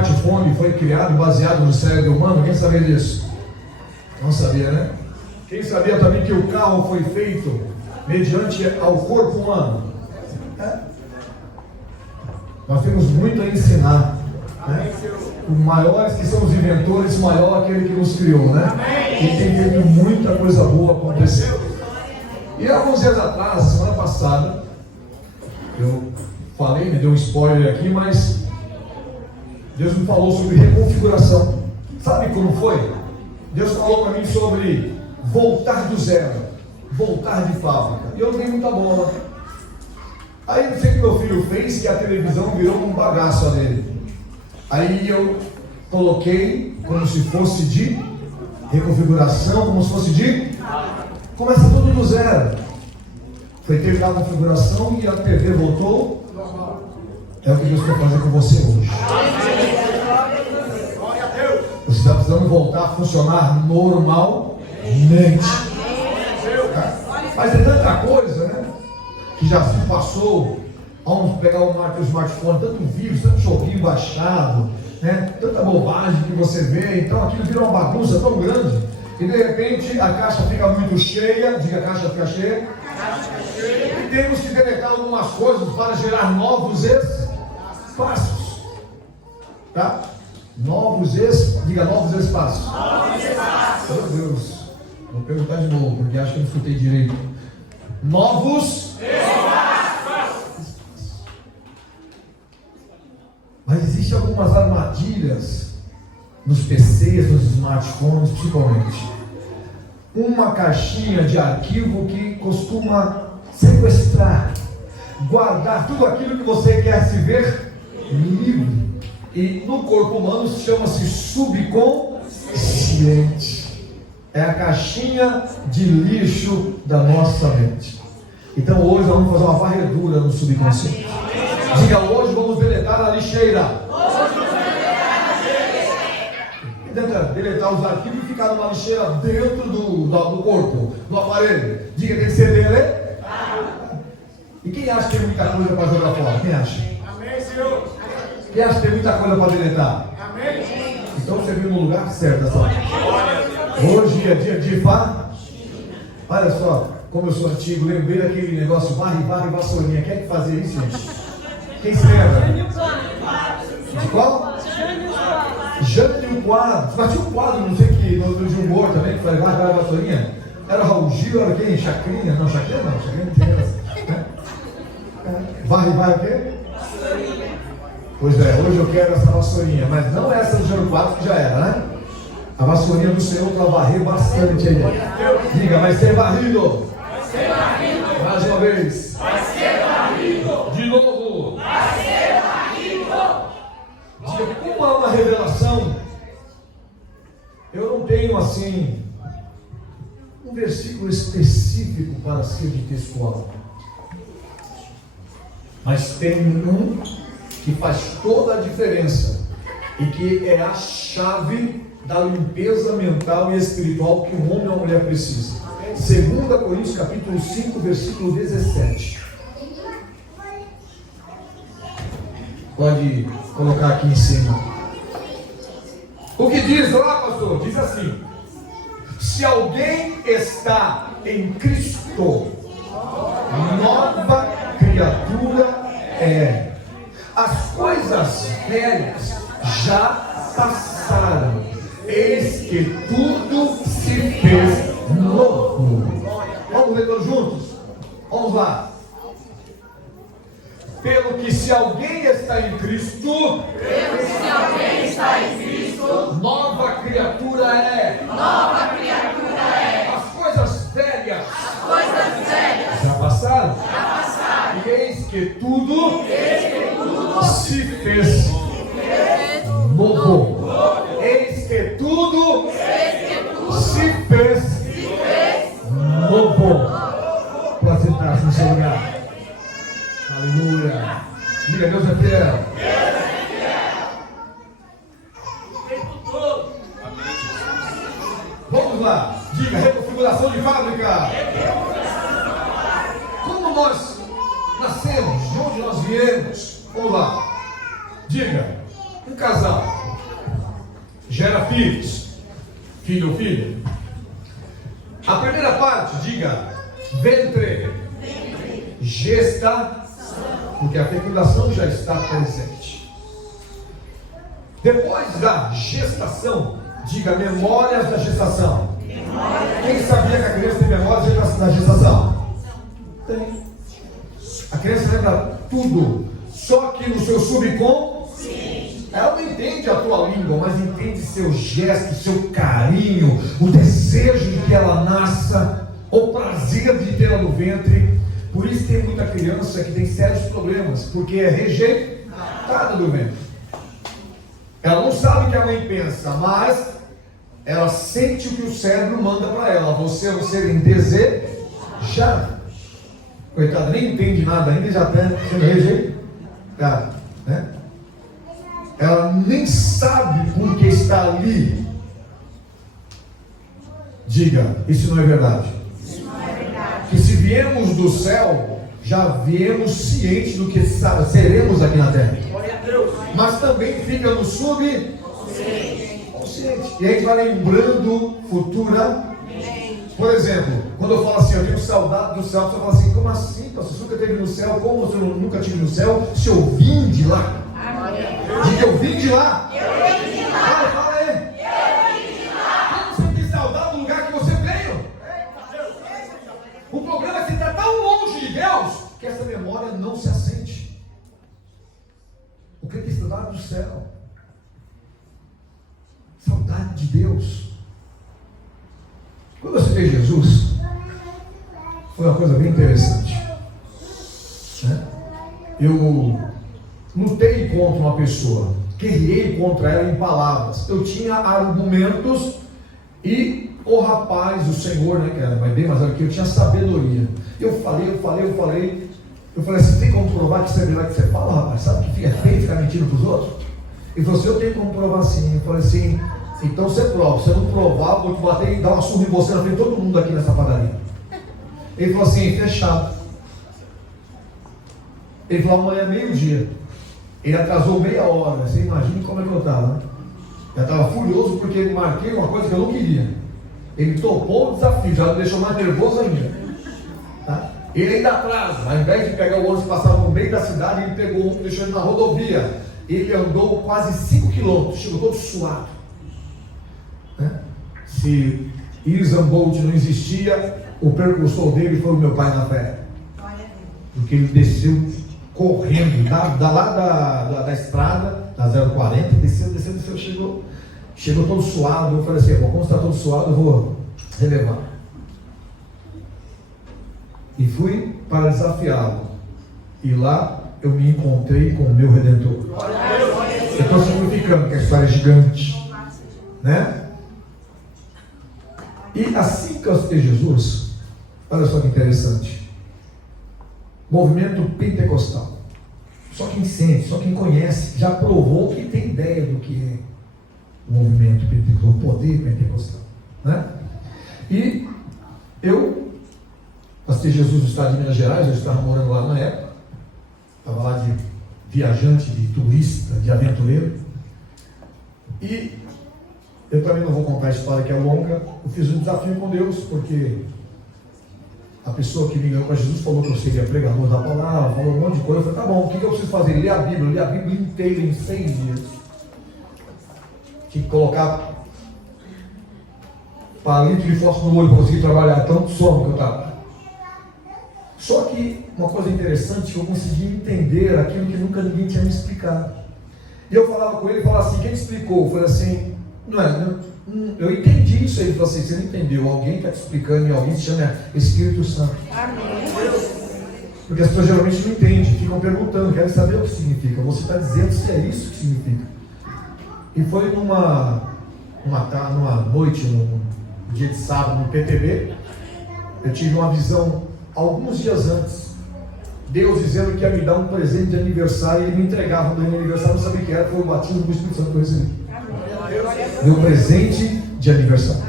smartphone foi criado baseado no cérebro humano? Quem sabia disso? Não sabia, né? Quem sabia também que o carro foi feito mediante ao corpo humano? Nós temos muito a ensinar, né? Os maiores que são os inventores, maior aquele que nos criou, né? E tem feito muita coisa boa acontecer. E alguns dias atrás, semana passada, eu falei, me deu um spoiler aqui, mas Deus me falou sobre reconfiguração. Sabe como foi? Deus falou para mim sobre voltar do zero, voltar de fábrica. E eu não dei muita bola. Aí não sei o que meu filho fez, que a televisão virou um bagaço dele. Aí eu coloquei como se fosse de reconfiguração, como se fosse de... Começa tudo do zero. Foi terminar a configuração e a TV voltou. É o que Deus quer fazer com você hoje. Você está precisando voltar a funcionar normalmente. Mas é tanta coisa, né? Que já se passou. Vamos pegar o smartphone, tanto vírus, tanto joguinho baixado, né? Tanta bobagem que você vê. Então aquilo vira uma bagunça tão grande. E de repente a caixa fica muito cheia. Diga, a caixa fica cheia. E temos que deletar algumas coisas para gerar novos espaços. Tá? Diga, novos espaços. Meu Deus, vou perguntar de novo, porque acho que eu não escutei direito. Novos espaços. Mas existem algumas armadilhas nos PCs, nos smartphones, principalmente. Uma caixinha de arquivo que costuma sequestrar, guardar tudo aquilo que você quer se ver livre. E no corpo humano chama-se subconsciente. É a caixinha de lixo da nossa mente. Então hoje nós vamos fazer uma varredura no subconsciente. Diga, hoje vamos deletar a lixeira. E tenta deletar os arquivos e ficar numa lixeira dentro do corpo, do aparelho. Diga, tem que ser deletado. E quem acha que tem muita coisa para jogar fora? Quem acha? Amém, Senhor. Quem acha que tem muita coisa para deletar? Amém. Então você viu no lugar certo essa hora. Hoje é dia de Olha só, como eu sou antigo, lembrei daquele negócio varre, vassourinha. Quem é que fazia isso, gente? Quem se lembra? De qual? Jânio Quadros. Mas tinha um quadro, não sei que, no de humor também, que fazia varre, vassourinha. Era Raul Gil, era quem? Chacrinha? Não, Chacrinha não tem essa. Né? Varre, o quê? Pois é, hoje eu quero essa vassourinha, mas não essa do Jânio Quadros, que já era, né? A vassourinha do Senhor para varrer bastante aí. Diga, vai ser varrido. Vai ser varrido. Mais uma vez. Vai ser varrido. De novo. Vai ser varrido. Diga, como há uma revelação, eu não tenho assim um versículo específico para ser de textual. Mas tem um que faz toda a diferença e que é a chave da limpeza mental e espiritual que um homem ou uma mulher precisa. 2 Coríntios capítulo 5, versículo 17. Pode colocar aqui em cima. O que diz lá, pastor? Diz assim: se alguém está em Cristo, nova criatura é. As coisas velhas já passaram, eis que tudo se fez novo. Vamos ler todos juntos? Vamos lá. Pelo que se alguém está em Cristo, nova criatura é. As coisas velhas já passaram. E eis que tudo se fez novo. Eis que tudo se fez novo. Pode sentar-se no seu lugar. Aleluia. Diga, Deus é fiel. Vamos lá. Diga, reconfiguração de fábrica. Como nós nascemos, de onde nós viemos? Vamos lá. Diga, um casal gera filhos. Filho ou filha. A primeira parte, diga, ventre. Gestação. Porque a fecundação já está presente. Depois da gestação, diga, memórias da gestação. Quem sabia que a criança tem memórias da gestação? Tem. A criança lembra tudo, só que no seu subconsciente. Ela não entende a tua língua, mas entende seu gesto, seu carinho, o desejo de que ela nasça, o prazer de tê-la no ventre. Por isso tem muita criança que tem sérios problemas, porque é rejeitada do ventre. Ela não sabe o que a mãe pensa, mas ela sente o que o cérebro manda para ela. Você é um ser indesejado. Coitada, nem entende nada ainda e já está sendo rejeitada, né? Ela nem sabe por que está ali. Diga, isso não é verdade. Isso não é verdade. Que se viemos do céu, já viemos cientes do que seremos aqui na terra. Mas também fica no subconsciente. E a gente vai lembrando futura. Por exemplo, quando eu falo assim, eu tenho saudade do céu, você fala assim, como assim, pastor? Você nunca esteve no céu? Como você nunca estive no céu? Se eu vim de lá. Diga, eu vim de lá. Fala aí. Como você tem saudade do lugar que você veio? O problema é que você está tão longe de Deus que essa memória não se assente. O que tem saudade do céu? Saudade de Deus. Quando eu citei Jesus, foi uma coisa bem interessante, né? Eu lutei contra uma pessoa, guerrei contra ela em palavras. Eu tinha argumentos e o rapaz, o Senhor, né, que era bem mais velho que eu, tinha sabedoria. Eu falei assim, tem como provar que isso é verdade que você fala, rapaz? Sabe que fica feio ficar mentindo para os outros? Ele falou assim, eu tenho como provar sim. Eu falei assim, então você prova. Se você não provar, eu vou te bater e dar uma surra em você na frente de todo mundo aqui nessa padaria. Ele falou assim, fechado. Ele falou, amanhã é meio-dia. Ele atrasou meia hora. Você imagina como é que eu estava, né? Eu estava furioso porque ele marquei uma coisa que eu não queria. Ele topou o desafio, já me deixou mais nervoso ainda, tá? Ele ainda atrasa. Ao invés de pegar o ônibus que passava no meio da cidade, ele pegou um, deixou ele na rodovia. Ele andou quase 5 quilômetros, chegou todo suado, né? Se Usain Bolt não existia, o precursor dele foi o meu pai na fé, porque ele desceu correndo da estrada, da 040, desceu, chegou todo suado. Eu falei assim, bom, como está todo suado, eu vou relevar. E fui para desafiá-lo, e lá eu me encontrei com o meu Redentor. Eu estou simplificando, que a história é gigante, né? E assim que eu citei Jesus, olha só que interessante, movimento pentecostal. Só quem sente, só quem conhece, já provou que tem ideia do que é o movimento pentecostal, o poder pentecostal, né? E eu citei Jesus no estado de Minas Gerais, eu estava morando lá na época. Estava lá de viajante, de turista, de aventureiro. E eu também não vou contar a história que é longa. Eu fiz um desafio com Deus, porque a pessoa que me ganhou para Jesus falou que eu seria pregador da palavra, falou um monte de coisa. Eu falei, tá bom, o que eu preciso fazer? Ler a Bíblia. Eu li a Bíblia inteira em 6 dias. Tinha que colocar palito de fósforo no olho para conseguir trabalhar, tanto sono que eu estava. Só que uma coisa interessante, eu consegui entender aquilo que nunca ninguém tinha me explicado. E eu falava com ele, falava assim, quem te explicou? Eu falei assim, eu entendi isso aí. Ele falou assim, você não entendeu, alguém está te explicando e alguém se chama Espírito Santo. Amém. Porque as pessoas geralmente não entendem, ficam perguntando, querem saber o que significa. Você está dizendo se é isso que significa. E foi numa noite, num dia de sábado, no PTB, eu tive uma visão alguns dias antes, Deus dizendo que ia me dar um presente de aniversário, e ele me entregava no aniversário, não sabia o que era, foi o batismo do Espírito Santo que eu recebi. Meu presente de aniversário.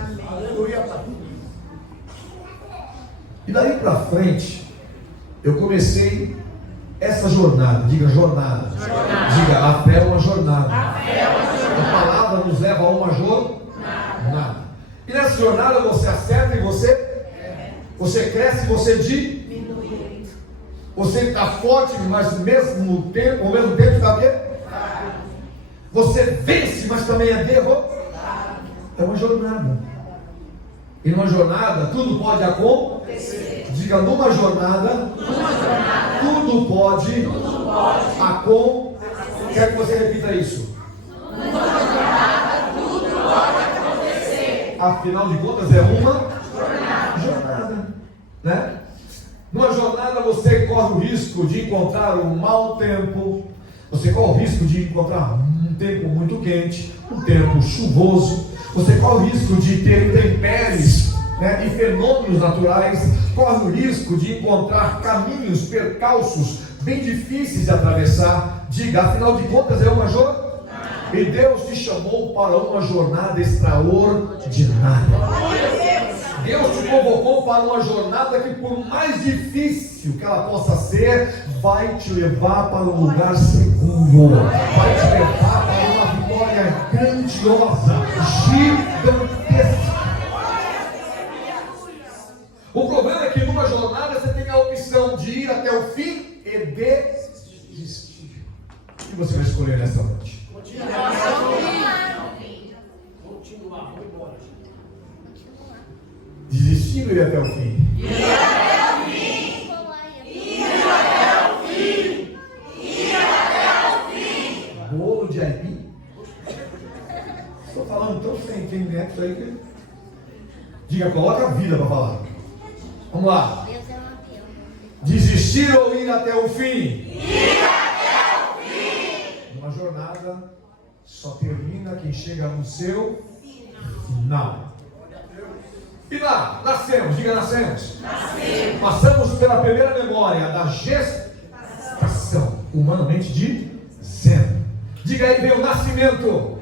E daí para frente, eu comecei essa jornada. Diga jornada. Diga, a fé é uma jornada. A palavra jornada nos leva a uma jornada. E nessa jornada você acerta e você cresce e você diminui. Você está forte, mas ao mesmo tempo está o quê? Você vence, mas também é derrotado. É uma jornada. E numa jornada tudo pode acontecer. Diga, numa jornada tudo pode acontecer. Quero que você repita isso. Numa jornada tudo pode acontecer. Afinal de contas é uma jornada, né? Numa jornada você corre o risco de encontrar um mau tempo. Você corre o risco de encontrar um tempo muito quente, um tempo chuvoso. Você corre o risco de ter intempéries, né, e fenômenos naturais. Corre o risco de encontrar caminhos, percalços bem difíceis de atravessar. Diga, afinal de contas é uma jornada. E Deus te chamou para uma jornada extraordinária. Deus te convocou para uma jornada que, por mais difícil que ela possa ser, vai te levar para um lugar seguro, vai te levar para uma vitória grandiosa, gigantesca. O problema é que numa jornada você tem a opção de ir até o fim e desistir. O que você vai escolher nessa noite? Desistir ou ir até o fim? Ir até o fim! Ir até o fim! Ir até o fim! Bolo de aipim? Estou falando tão sem entendimento isso aí que... Diga, coloca a vida para falar. Vamos lá. Desistir ou ir até o fim? Ir até o fim! Uma jornada só termina quem chega no seu final. E lá, nascemos, diga nascemos. Passamos pela primeira memória da gestação, humanamente dizendo. Diga aí, vem o nascimento.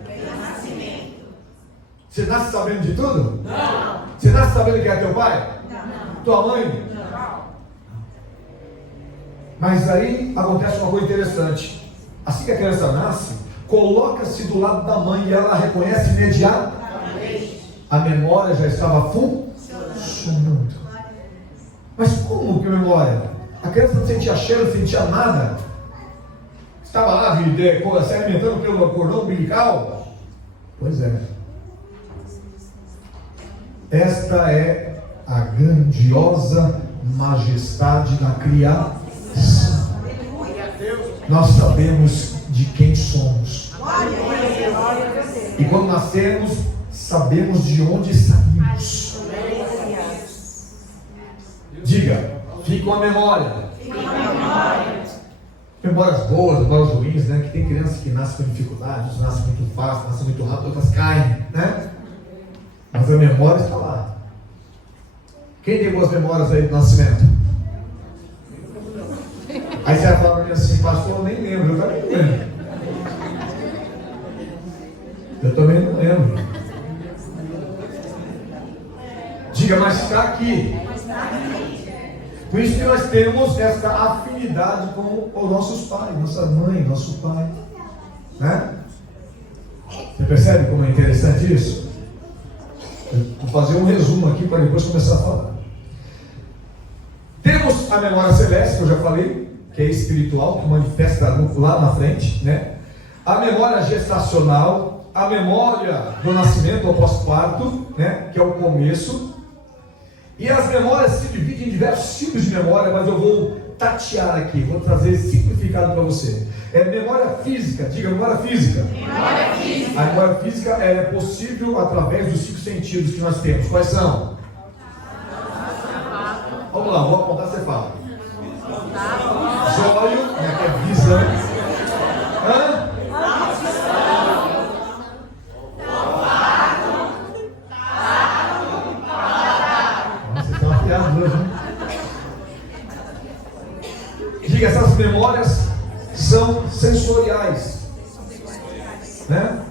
Você nasce sabendo de tudo? Não. Você nasce sabendo quem é teu pai? Não. Tua mãe? Não. Mas aí acontece uma coisa interessante. Assim que a criança nasce, coloca-se do lado da mãe e ela reconhece imediatamente. A memória já estava funcionando. Mas como que memória? A criança não sentia cheiro, não sentia nada. Estava lá se alimentando pelo cordão umbilical. Pois é. Esta é a grandiosa majestade da criação. Nós sabemos de quem somos. E quando nascemos, sabemos de onde saímos. Diga, fica uma memória. Memórias boas, memórias ruins, né? Que tem crianças que nascem com dificuldades, nascem muito fácil, nascem muito rápido, outras caem, né? Mas a memória está lá. Quem tem boas memórias aí do nascimento? Aí você vai falar para mim assim, pastor, eu nem lembro. Eu também não lembro. Eu também não lembro. Diga, mas está aqui. Por isso que nós temos essa afinidade com os nossos pais, nossa mãe, nosso pai, né? Você percebe como é interessante isso? Eu vou fazer um resumo aqui para depois começar a falar. Temos a memória celeste, que eu já falei, que é espiritual, que manifesta lá na frente, né? A memória gestacional, a memória do nascimento ou pós-parto, né? Que é o começo. E as memórias se dividem em diversos tipos de memória, mas eu vou tatear aqui, vou trazer simplificado para você. É memória física, diga memória física. Memória física. A memória física é possível através dos 5 sentidos que nós temos. Quais são? Vamos lá, vou apontar, você fala. Olho, né, que é visão. Hã? Nossa, você tá afiado hoje, hein? Diga, essas memórias são sensoriais, né?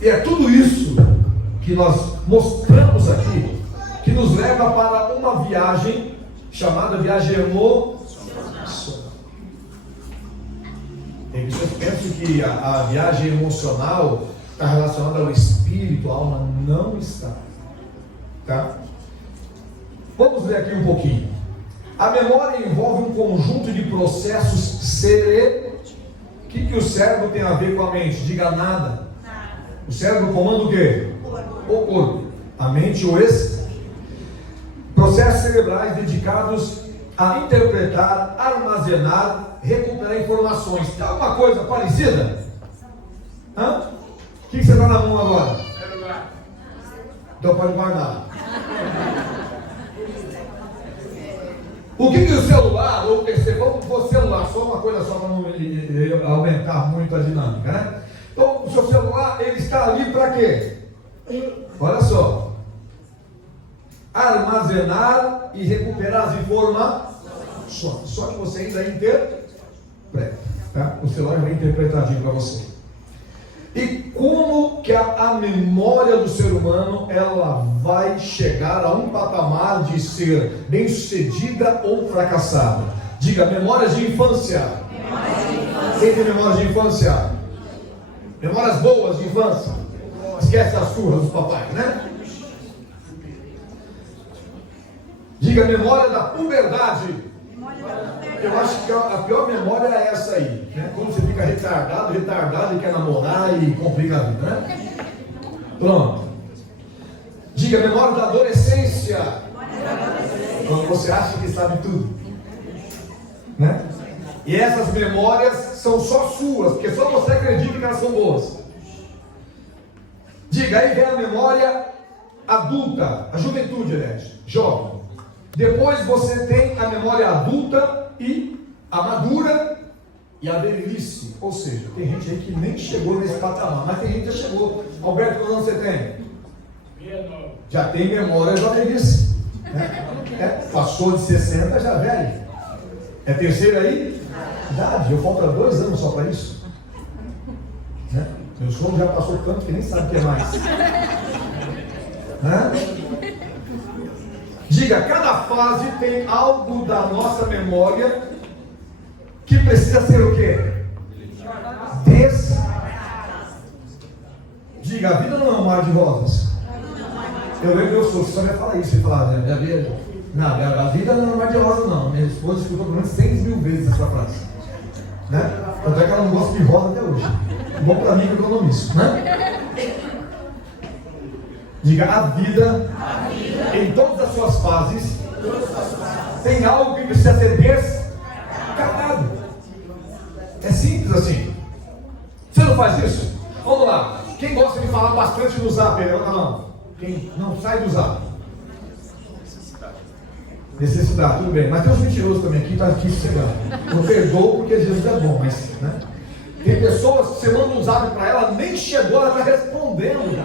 E é tudo isso que nós mostramos aqui que nos leva para uma viagem chamada viagem emocional. Tem pessoas que pensam que a viagem emocional está relacionada ao espírito, a alma não está. Tá? Vamos ver aqui um pouquinho. A memória envolve um conjunto de processos cerebrais. O que o cérebro tem a ver com a mente? Diga nada. O cérebro comanda o quê? O corpo. A mente, o espírito. Processos cerebrais dedicados a interpretar, armazenar, recuperar informações. Tem alguma coisa parecida? Hã? O que você está na mão agora? Então pode guardar. O que o celular ou o PC, vamos pôr celular, só uma coisa só para não aumentar muito a dinâmica, né? Então o seu celular, ele está ali para quê? Olha só. Armazenar e recuperar as informações. Só que você ainda interpreta, tá? O celular vai interpretadinho para você. E como que a memória do ser humano ela vai chegar a um patamar de ser bem sucedida ou fracassada? Diga, memórias de infância. Quem tem memórias de infância? Memórias boas de infância. Esquece as suas dos papais, né? Diga, memória da puberdade. Eu acho que a pior memória é essa aí, né? Quando você fica retardado e quer namorar e complica a vida, né? Pronto. Diga, memória da adolescência. Quando você acha que sabe tudo, né? E essas memórias são só suas, porque só você acredita que elas são boas. Diga, aí vem a memória adulta, a juventude, aliás, jovem. Depois você tem a memória adulta e a madura e a velhice. Ou seja, tem gente aí que nem chegou nesse patamar, mas tem gente que já chegou. Alberto, quantos anos você tem? Já tem memória da velhice, né? Passou de 60, já velho. É terceira aí? Idade, eu falta 2 anos só para isso, né? Meu sogro já passou tanto que nem sabe o que é mais, né? Diga, cada fase tem algo da nossa memória que precisa ser o quê? Diga, a vida não é um mar de rosas. Eu lembro meu sogro, só ia falar isso, ele falava, minha vida, não, a vida não é um mar de rosas não. Minha esposa escutou pelo menos 100.000 vezes essa frase, né? Tanto é que ela não gosta de rosa até hoje. Bom para mim que eu economizo, né? Diga, a vida, em todas as suas fases, tem algo que precisa ser descartado. É simples assim. Você não faz isso? Vamos lá. Quem gosta de falar bastante no zap? Não. Quem não sai do zap? Necessidade, tudo bem. Mas tem uns mentirosos também aqui, está aqui chegando. Eu perdoo porque Jesus é bom, mas, né? Tem pessoas que você manda um zap para ela, nem chegou, ela está respondendo já.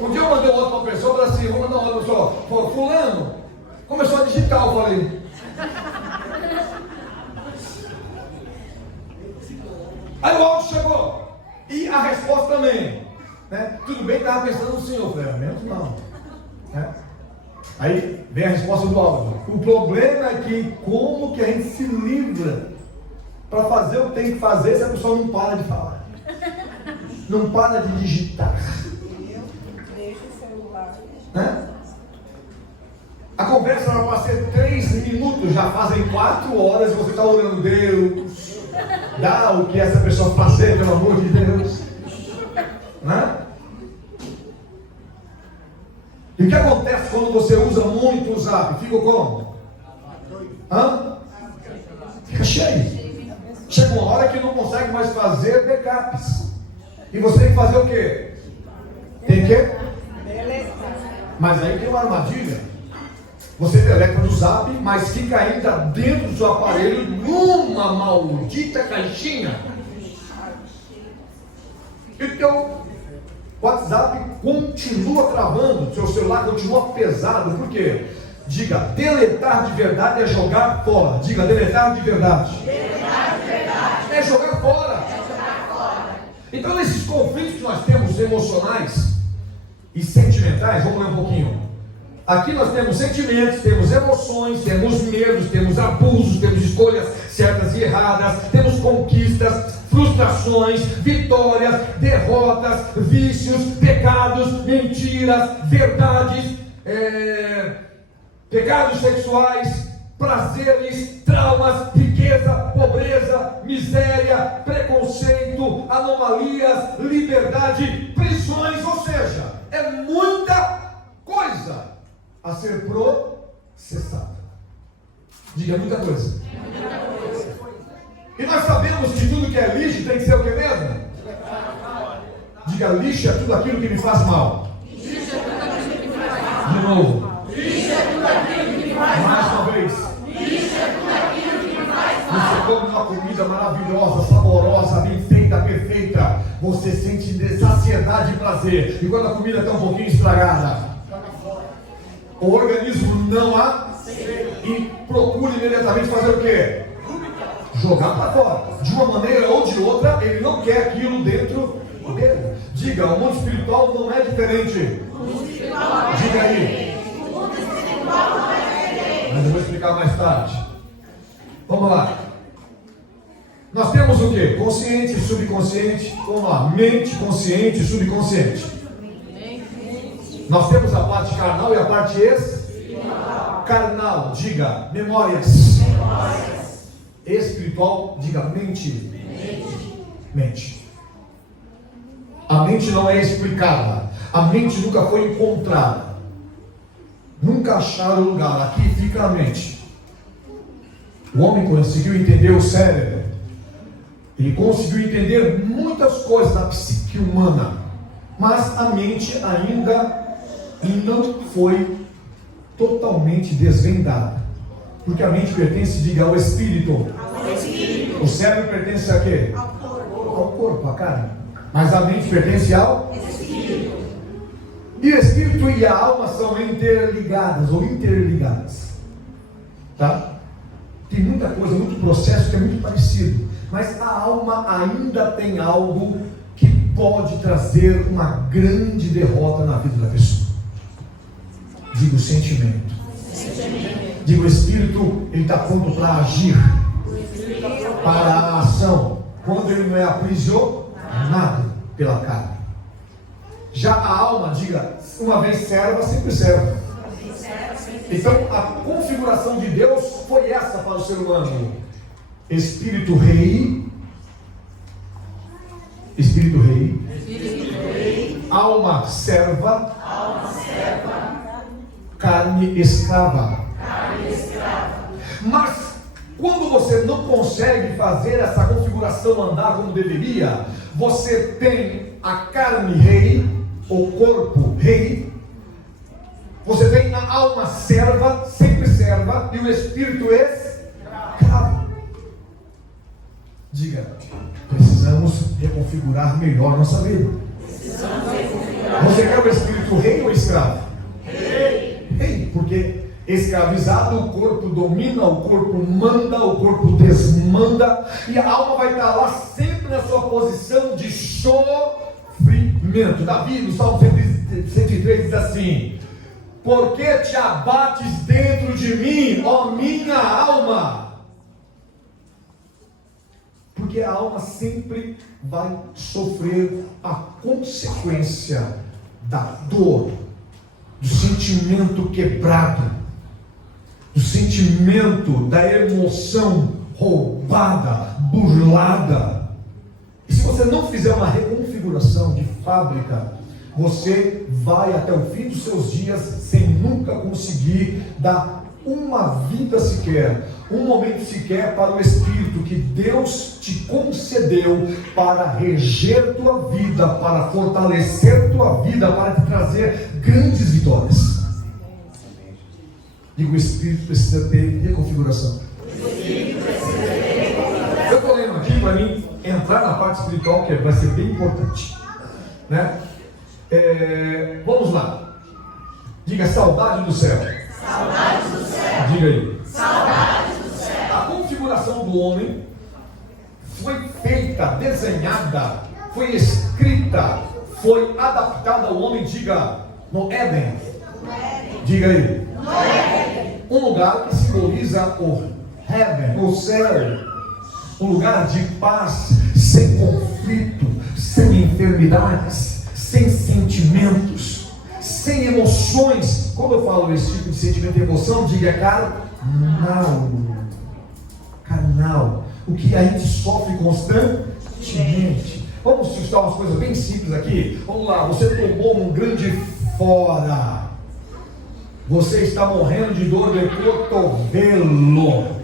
Um dia eu mandei um outro para uma pessoa, falei assim, vou mandar um outro para pessoa, fulano, começou a digitar, eu falei. Aí o áudio chegou, e a resposta também, né? Tudo bem, estava pensando no senhor, falei, menos não, né? Aí vem a resposta do áudio. O problema é que como que a gente se livra para fazer o que tem que fazer se a pessoa não para de falar, não para de digitar. Né? A conversa era para ser 3 minutos, já fazem 4 horas e você está orando, Deus, dá o que essa pessoa fazer, pelo amor de Deus, né? E o que acontece quando você usa muito o zap? Fica como? Fica cheio. Chega uma hora que não consegue mais fazer backups. E você tem que fazer o quê? Tem que? Mas aí tem uma armadilha. Você deleta no zap, mas fica ainda dentro do seu aparelho numa maldita caixinha. Então, o WhatsApp continua travando, seu celular continua pesado. Por quê? Diga, deletar de verdade é jogar fora. Diga, deletar de verdade. Deletar de verdade. É jogar fora. Então, nesses conflitos que nós temos emocionais e sentimentais, vamos ler um pouquinho. Aqui nós temos sentimentos, temos emoções, temos medos, temos abusos, temos escolhas certas certas e erradas, temos conquistas, frustrações, vitórias, derrotas, vícios, pecados, mentiras, verdades, pecados sexuais, prazeres, traumas, riqueza, pobreza, miséria, preconceito, anomalias, liberdade, prisões, ou seja, é muita coisa a ser processada. Diga, muita coisa. E nós sabemos que tudo que é lixo tem que ser o que mesmo? Diga, lixo é tudo aquilo que me faz mal. De novo. Mais uma vez. Você come uma comida maravilhosa, saborosa, bem feita, perfeita. Você sente saciedade e prazer. E quando a comida está um pouquinho estragada, o organismo não e procura imediatamente fazer o quê? Jogar para fora. De uma maneira ou de outra, ele não quer aquilo dentro dele. Diga, o mundo espiritual não é diferente. Diga aí. Mas eu vou explicar mais tarde. Vamos lá. Nós temos o que? Consciente e subconsciente. Vamos lá. Mente, consciente e subconsciente. Nós temos a parte carnal e a parte carnal. Diga, memórias. Espiritual, diga, mente. Mente. A mente não é explicada. A mente nunca foi encontrada. Nunca acharam lugar. Aqui fica a mente. O homem conseguiu entender o cérebro. Ele conseguiu entender muitas coisas da psique humana. Mas a mente ainda não foi totalmente desvendada. Porque a mente pertence, diga, ao espírito. O cérebro pertence a quê? Ao corpo, à carne. Mas a mente pertence ao espírito. E o espírito e a alma são interligadas ou interligadas. Tá? Tem muita coisa, muito processo que é muito parecido. Mas a alma ainda tem algo que pode trazer uma grande derrota na vida da pessoa. Digo, o sentimento. Digo, o espírito, ele está pronto para agir, para a ação, quando ele não é aprisionado pela carne. Já a alma, diga, uma vez serva, sempre serva. Então a configuração de Deus foi essa para o ser humano: espírito rei, alma serva, carne escrava. Mas quando você não consegue fazer essa configuração andar como deveria, você tem a carne rei, o corpo rei, você tem a alma serva, sempre serva, e o espírito escravo. Diga, precisamos reconfigurar melhor nossa vida. Você quer o espírito rei ou escravo? Rei, porque escravizado, o corpo domina, o corpo manda, o corpo desmanda, e a alma vai estar lá sempre na sua posição de sofrimento. Davi, no Salmo 103, diz assim: porque te abates dentro de mim, ó minha alma? Porque a alma sempre vai sofrer a consequência da dor, do sentimento quebrado, do sentimento da emoção roubada, burlada. E se você não fizer uma reconfiguração de fábrica, você vai até o fim dos seus dias sem nunca conseguir dar uma vida sequer, um momento sequer para o Espírito que Deus te concedeu para reger tua vida, para fortalecer tua vida, para te trazer grandes vitórias. Digo, o Espírito precisa ter reconfiguração. Eu estou lendo aqui para mim entrar na parte espiritual, que vai ser bem importante, né? Vamos lá. Diga, saudade do céu. Saudade do céu. Diga aí. Saudade do céu. A configuração do homem foi feita, desenhada, foi escrita, foi adaptada ao homem. Diga, no Éden. Diga aí. No Éden. Um lugar que simboliza o heaven, o céu. um lugar de paz, sem conflito, sem enfermidades, sem sentimentos, sem emoções. Quando eu falo esse tipo de sentimento e emoção, diga carnal, o que a gente sofre constantemente. Vamos citar umas coisas bem simples aqui. Vamos lá, você tomou um grande fora, você está morrendo de dor de cotovelo,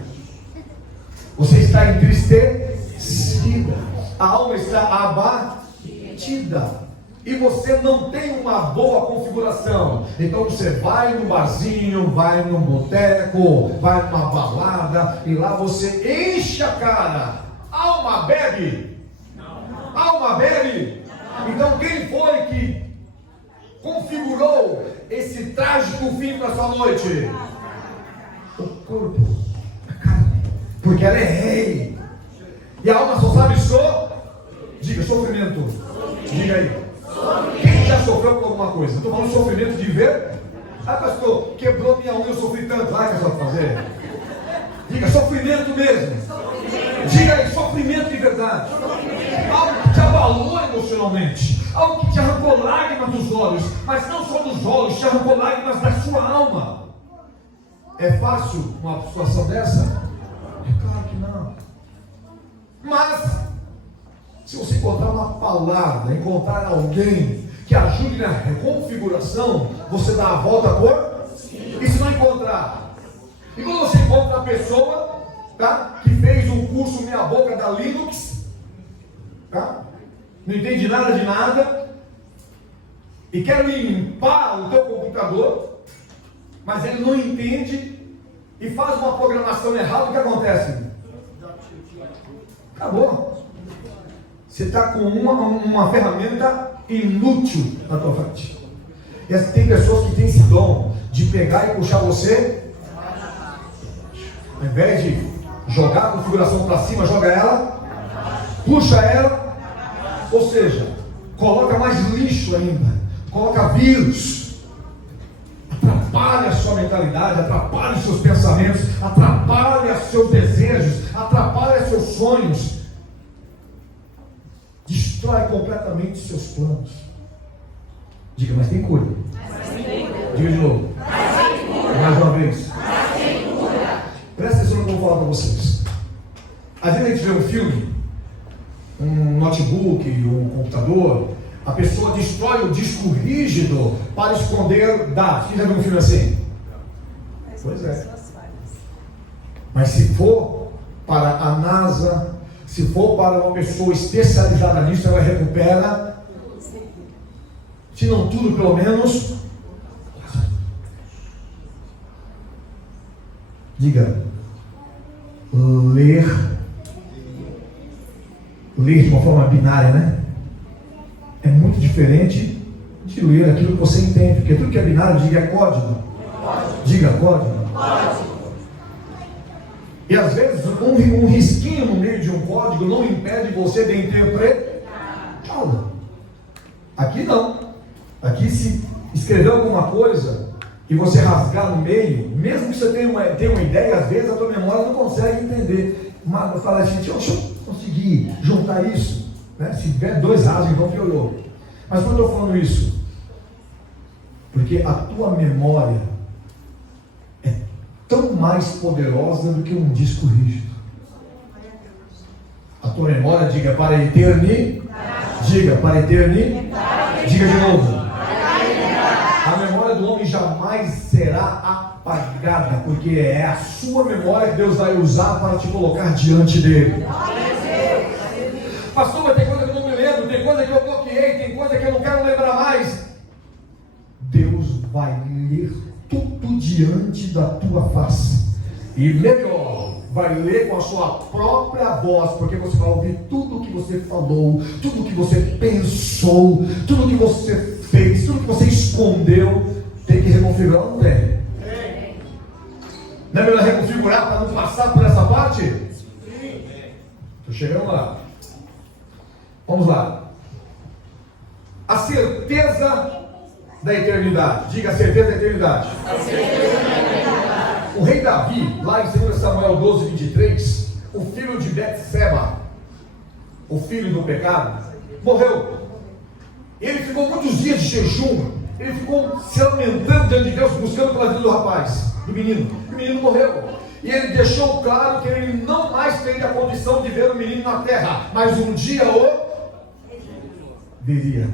você está entristecida, a alma está abatida, e você não tem uma boa configuração. Então você vai no barzinho, vai num boteco, vai numa balada, e lá você enche a cara. Alma bebe? Alma bebe? Então quem foi que configurou esse trágico fim para sua noite? O corpo, a carne, porque ela é rei, e a alma só sabe diga sofrimento. Diga aí, quem já sofreu por alguma coisa? Estou falando de sofrimento de ver. Pastor, quebrou minha unha, eu sofri tanto. Vai, que é só fazer. Diga sofrimento mesmo. Diga aí, sofrimento de verdade. Algo que te abalou emocionalmente, algo que te arrancou lágrimas dos olhos, mas não só dos olhos, te arrancou lágrimas da sua alma. É fácil uma situação dessa? É claro que não. Mas se você encontrar uma palavra, encontrar alguém que ajude na reconfiguração, você dá a volta por? E se não encontrar? E quando você encontra uma pessoa, tá, que fez um curso meia boca da Linux, tá, não entende nada de nada, e quer limpar o teu computador, mas ele não entende, e faz uma programação errada, o que acontece? Acabou. Você está com uma ferramenta inútil na tua frente. E tem pessoas que têm esse dom de pegar e puxar você, ao invés de jogar a configuração para cima, joga ela, puxa ela, ou seja, coloca mais lixo ainda, coloca vírus, atrapalha a sua mentalidade, atrapalha os seus pensamentos, atrapalha seus desejos, atrapalha seus sonhos, destrói completamente seus planos. Diga, mas tem cura. Diga de novo. Mais uma vez. Presta atenção no que eu vou falar para vocês. Às vezes a gente vê um filme, um notebook, um computador, a pessoa destrói o disco rígido para esconder dados. Quem já viu um filme assim? Pois é. Mas se for para a NASA, se for para uma pessoa especializada nisso, ela recupera, se não tudo, pelo menos. Diga, ler de uma forma binária, né? É muito diferente de ler aquilo que você entende, porque tudo que é binário, diga, é código. Diga, código. E às vezes um risquinho no meio de um código não impede você de interpretar. Aqui não. Aqui se escrever alguma coisa e você rasgar no meio, mesmo que você tenha uma ideia, às vezes a tua memória não consegue entender. Mas fala assim, deixa eu conseguir juntar isso, né? Se tiver dois rasgos, então piorou. Mas quando eu estou falando isso, porque a tua memória é tão mais poderosa do que um disco rígido. A tua memória, diga, para a eternidade. Diga, para a eternidade. Diga de novo. A memória do homem jamais será apagada, porque é a sua memória que Deus vai usar para te colocar diante dele. Pastor, mas tem coisa que eu não me lembro, tem coisa que eu bloqueei, tem coisa que eu não quero lembrar mais. Deus vai ler tudo diante da tua face, e melhor, vai ler com a sua própria voz, porque você vai ouvir tudo o que você falou, tudo o que você pensou, tudo o que você fez, tudo o que você escondeu. Tem que reconfigurar, não tem? Não é melhor reconfigurar para não passar por essa parte? Sim. Estou chegando lá. Vamos lá. A certeza da eternidade. Diga, a certeza da eternidade. O rei Davi, lá em 2 Samuel 12, 23, o filho de Betseba, o filho do pecado, morreu. Ele ficou muitos dias de jejum, ele ficou se lamentando diante de Deus, buscando pela vida do rapaz, do menino. O menino morreu. E ele deixou claro que ele não mais teria a condição de ver o menino na terra, mas um dia o veria.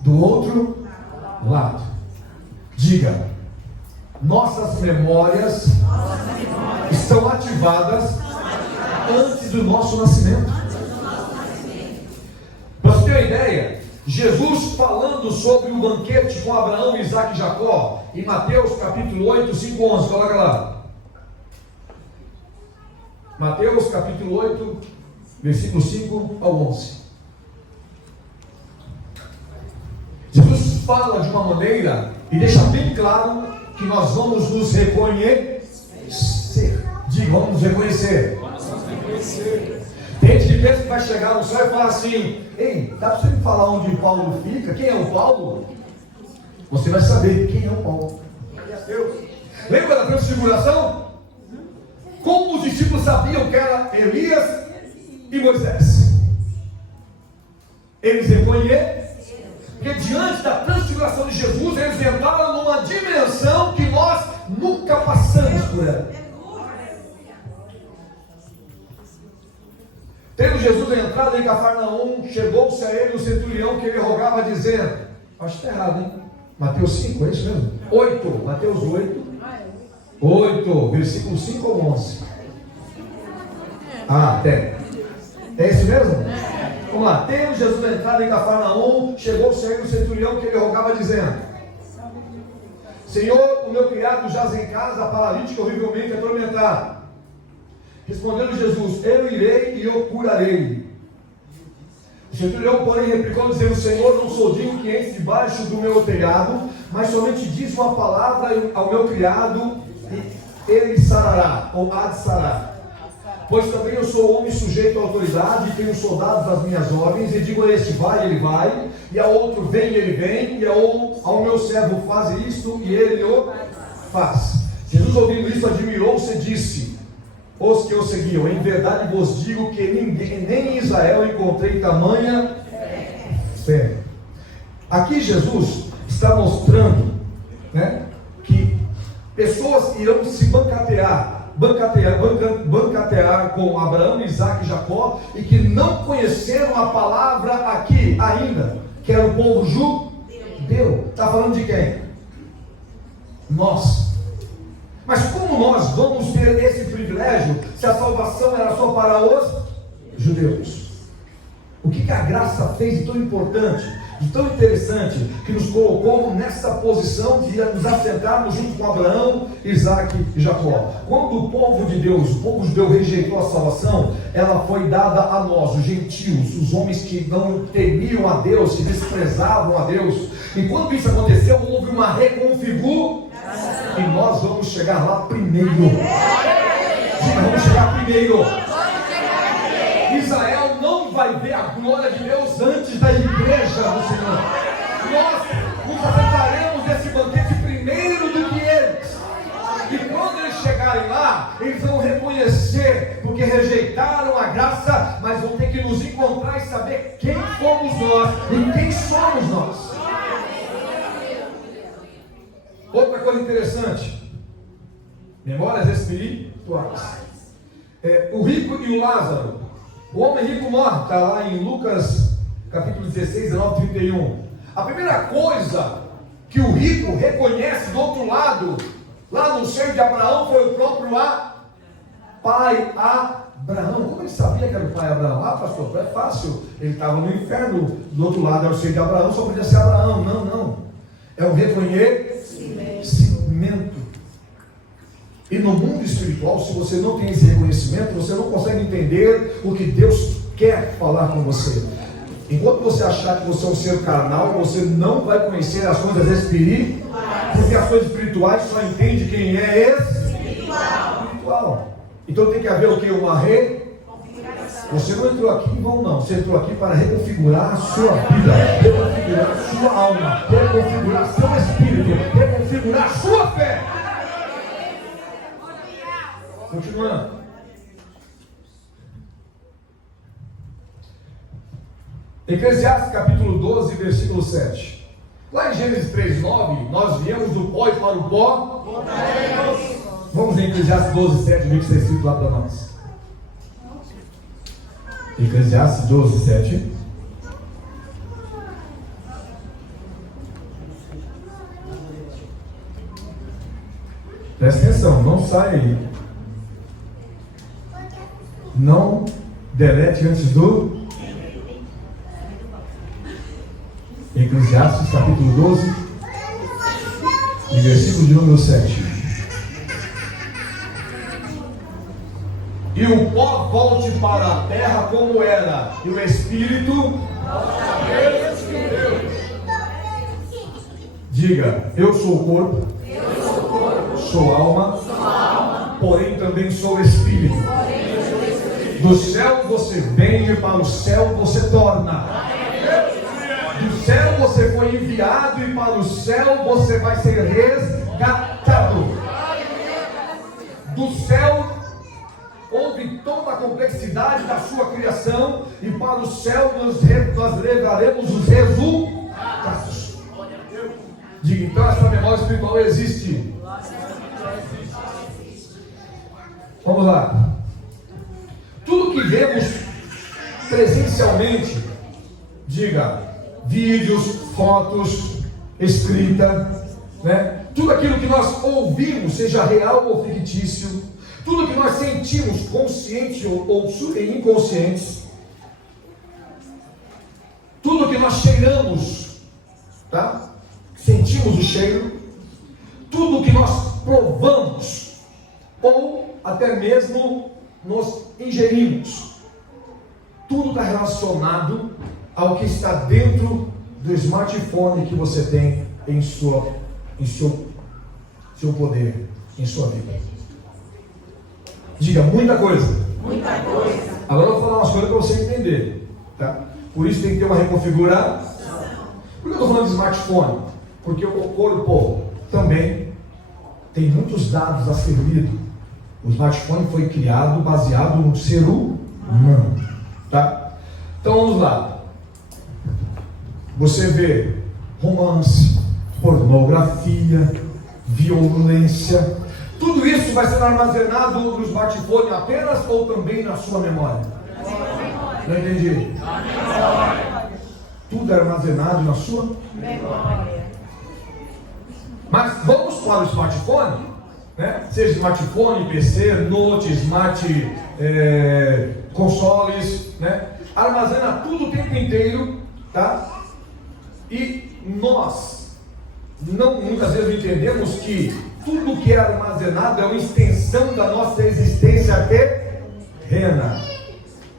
Do outro lado. Diga: nossas memórias estão ativadas antes do nosso nascimento. Para você ter uma ideia, Jesus falando sobre o banquete com Abraão, Isaac e Jacó, em Mateus capítulo 8, 5, 11, coloca lá. Mateus capítulo 8, versículo 5 ao 11. Jesus fala de uma maneira e deixa bem claro que nós vamos nos reconhecer. Diga, vamos nos reconhecer. Tem gente que pensa que vai chegar no céu e falar assim: ei, dá para você me falar onde Paulo fica? Quem é o Paulo? Você vai saber quem é o Paulo. Lembra da transfiguração? Como os discípulos sabiam que era Elias e Moisés? Eles reconheceram. Porque diante da transfiguração de Jesus, eles entraram numa dimensão que nós nunca passamos por ela. Tendo Jesus entrado em Cafarnaum, chegou-se a ele o centurião que ele rogava, dizendo: acho que está errado, hein? Mateus 5, é isso mesmo? 8, Mateus 8, versículo 5 ao 11. Ah, tem. É isso mesmo? Vamos lá. Tendo Jesus entrado em Cafarnaum, chegou-se a ele o centurião que ele rogava, dizendo: Senhor, o meu criado jaz em casa, paralítico, horrivelmente atormentado. Respondendo Jesus: eu irei e eu curarei. O centurião, porém, replicou, dizendo: Senhor, não sou digno que entre debaixo do meu telhado, mas somente diz uma palavra ao meu criado, e ele sarará, ou há de sarar. Pois também eu sou homem sujeito à autoridade, tenho soldados das minhas ordens, e digo a este: vai, ele vai, e a outro: vem, ele vem, e ao meu servo: faz isto, e ele o faz. Jesus, ouvindo isso, admirou-se e disse: os que o seguiam, em verdade vos digo que nem em Israel encontrei tamanha fé. Aqui Jesus está mostrando, né, que pessoas irão se bancatear com Abraão, Isaac e Jacó, e que não conheceram a palavra aqui ainda, que era o povo judeu. Está falando de quem? Nós. Mas como nós vamos ter esse privilégio se a salvação era só para os judeus? O que a graça fez de tão importante, de tão interessante, que nos colocou nessa posição de nos assentarmos junto com Abraão, Isaac e Jacó? Quando o povo de Deus, o povo judeu, rejeitou a salvação, ela foi dada a nós, os gentios, os homens que não temiam a Deus, que desprezavam a Deus. E quando isso aconteceu, houve uma reconfiguração. E nós vamos chegar lá primeiro. Diga, vamos chegar primeiro. Israel não vai ver a glória de Deus antes da igreja do Senhor. Nós nos assentaremos nesse banquete primeiro do que eles. E quando eles chegarem lá, eles vão reconhecer, porque rejeitaram a graça, mas vão ter que nos encontrar e saber quem fomos nós e quem somos nós. Outra coisa interessante: memórias espirituais. O rico e o Lázaro. O homem rico morre, está lá em Lucas capítulo 16, 19, 31. A primeira coisa que o rico reconhece do outro lado, lá no seio de Abraão, foi o próprio pai Abraão. Como ele sabia que era o pai Abraão? Ah, pastor, é fácil. Ele estava no inferno, do outro lado era o seio de Abraão, só podia ser Abraão. Não. É o reconhecimento. E no mundo espiritual, se você não tem esse reconhecimento, você não consegue entender o que Deus quer falar com você. Enquanto você achar que você é um ser carnal, você não vai conhecer as coisas espirituais, porque as coisas espirituais só entende quem é espiritual. Então tem que haver o que? Uma Você não entrou aqui em vão, não. Você entrou aqui para reconfigurar a sua vida, reconfigurar a sua alma, reconfigurar seu espírito, reconfigurar a sua fé. Continuando. Eclesiastes capítulo 12, versículo 7. Lá em Gênesis 3:9, nós viemos do pó e para o pó voltaremos. Vamos em Eclesiastes 12, 7, ver o que está escrito lá para nós. Eclesiastes 12, 7. Presta atenção, não sai aí. Não delete antes do Eclesiastes capítulo 12 e versículo de número 7. E o pó volte para a terra como era, e o espírito diga: eu sou o corpo, sou alma, porém também sou espírito. Do céu você vem e para o céu você torna. Do céu você foi enviado e para o céu você vai ser resgatado. Do céu houve toda a complexidade da sua criação e para o céu nós levaremos os resultados. Diga, então essa memória espiritual existe. Vamos lá. Tudo que vemos presencialmente, diga, vídeos, fotos, escrita, né? Tudo aquilo que nós ouvimos, seja real ou fictício, tudo que nós sentimos, consciente ou inconscientes, tudo que nós cheiramos, tá? Sentimos o cheiro, tudo que nós provamos, ou até mesmo nos ingerimos, tudo está relacionado ao que está dentro do smartphone que você tem em seu poder, em sua vida. Diga, muita coisa. Muita coisa. Agora eu vou falar umas coisas para você entender, tá? Por isso tem que ter uma reconfiguração. Por que eu estou falando de smartphone? Porque o corpo também tem muitos dados a ser lido. O smartphone foi criado baseado no ser humano, tá? Então vamos lá. Você vê romance, pornografia, violência, tudo isso vai ser armazenado no smartphone apenas ou também na sua memória? Não entendi. Tudo é armazenado na sua memória. Mas vamos para o smartphone, né? Seja smartphone, PC, note, smart, consoles, né? Armazena tudo o tempo inteiro, tá? E nós muitas vezes não entendemos que tudo que é armazenado é uma extensão da nossa existência terrena.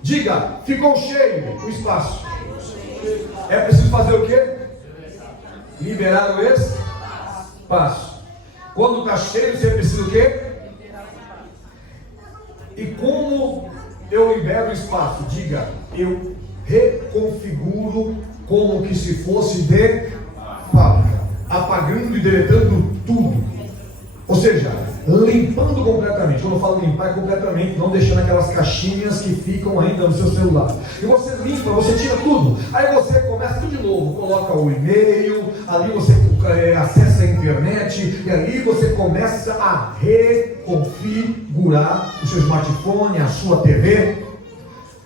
Diga, ficou cheio o espaço. É preciso fazer o quê? Liberar o espaço. Quando está cheio, você precisa o quê? E como eu libero o espaço? Diga, eu reconfiguro como que se fosse de fábrica, apagando e deletando tudo. Ou seja, limpando completamente. Quando eu falo limpar, é completamente, não deixando aquelas caixinhas que ficam ainda no seu celular. E você limpa, você tira tudo. Aí você começa tudo de novo, coloca o e-mail, ali você acessa a internet, e aí você começa a reconfigurar o seu smartphone, a sua TV.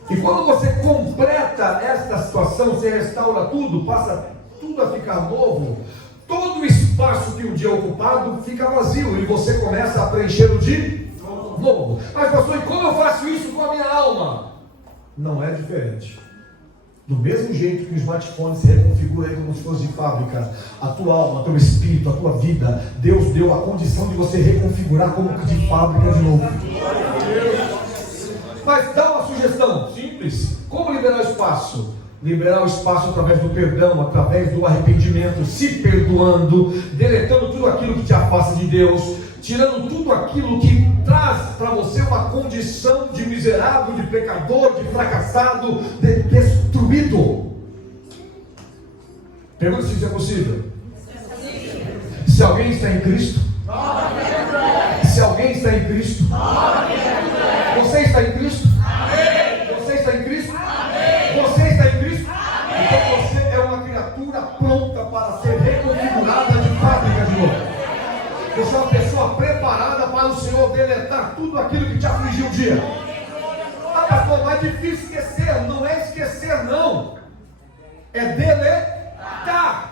E quando você completa esta situação, você restaura tudo, passa tudo a ficar novo, todo o espaço que um dia é ocupado fica vazio e você começa a preenchê-lo de novo. Mas pastor, e como eu faço isso com a minha alma? Não é diferente. Do mesmo jeito que o smartphone se reconfigura aí como se fosse de fábrica, a tua alma, teu espírito, a tua vida, Deus deu a condição de você reconfigurar como de fábrica de novo. Mas dá uma sugestão simples. Como liberar o espaço? Liberar o espaço através do perdão, através do arrependimento, se perdoando, deletando tudo aquilo que te afasta de Deus, tirando tudo aquilo que traz para você uma condição de miserável, de pecador, de fracassado, de destruído. Pergunta se isso é possível. Se alguém está em Cristo, se alguém está em Cristo, você está em Cristo? Você está em Cristo? Você está em Cristo? deletar tudo aquilo que te afligiu um dia. Ah, pastor, mas é difícil esquecer. Não é esquecer, não. É deletar.